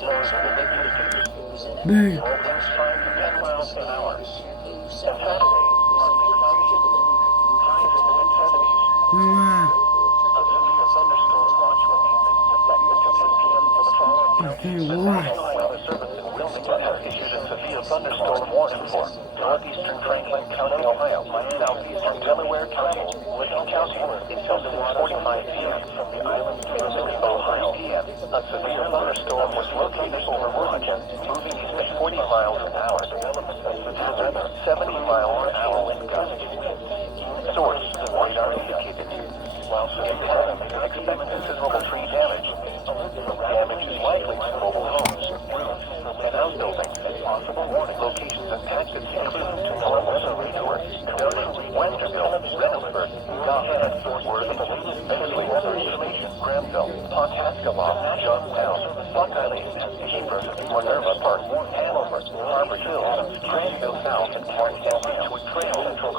Big. Winds 5 to 10 miles an hour. And Saturday, highs in the mid-70s. A severe thunderstorm watch remains in effect until 8 p.m. for the following counties. The National Weather Service in Wilmington has issued a severe thunderstorm warning for northeastern Franklin County, Ohio, southeastern Delaware County, Licking County, until 6:45 p.m. from the island of Missouri, Ohio. p.m. A severe thunderstorm was located over Wilmington, moving east at 40 miles an hour. Development has weather 70 mile an hour wind gusts. Source: radar indicated. While impact expect considerable tree damage. Damage is likely to mobile homes, roofs, and outbuildings. Possible warning locations impacted include Tacoma Weather Resort, Westerville, Reynoldsburg, Godhead, Worthing, Beverly Weather Information, Granville, Pawhuasca, Johnstown, Buckeye, Hebron, Minerva Park, Hanover, Harbor Hills, Granville South, and Mark Beachwood Trail, Central